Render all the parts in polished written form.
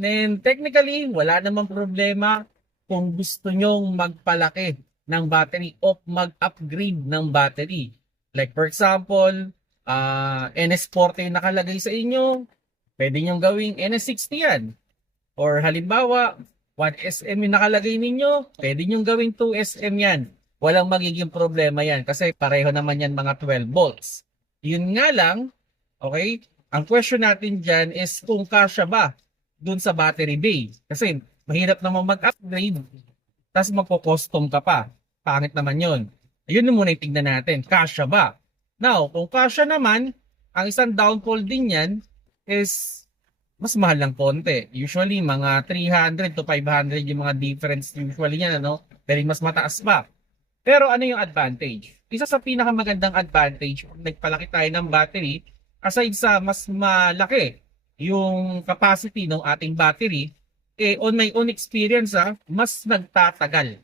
then technically, wala namang problema kung gusto nyong magpalaki ng battery o mag-upgrade ng battery. Like for example, NS40 yung nakalagay sa inyo, pwede nyong gawing NS60 yan. Or halimbawa, 1SM yung nakalagay ninyo, pwede nyong gawing 2SM yan. Walang magiging problema yan kasi pareho naman yan mga 12 volts. Yun nga lang, okay, ang question natin dyan is kung kasya ba dun sa battery bay. Kasi mahirap naman mag-upgrade, tapos magpo-custom ka pa. Pangit naman yun. Yun yung muna yung tignan natin, kasya ba? Now, kung kasya naman, ang isang downfall din yan is mas mahal ng konti. Usually, mga 300 to 500 yung mga difference usually yan, ano? Pero mas mataas pa. Pero ano yung advantage? Isa sa pinakamagandang advantage kung nagpalaki tayo ng battery, aside sa mas malaki yung capacity ng ating battery, on my own experience, mas nagtatagal.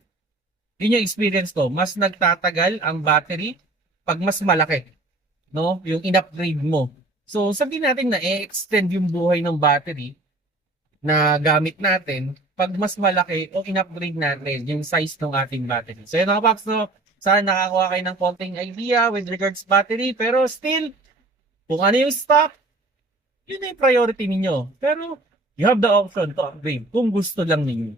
Yun yung experience ko. Mas nagtatagal ang battery pag mas malaki, no? Yung in-upgrade mo. So, sabihin natin na i-extend yung buhay ng battery na gamit natin pag mas malaki o in-upgrade natin yung size ng ating battery. So, yun mga Paps, no? Sana nakakuha kayo ng konting idea with regards battery. Pero still, kung ano yung stock, yun na yung priority ninyo. Pero, you have the option to upgrade kung gusto lang ninyo.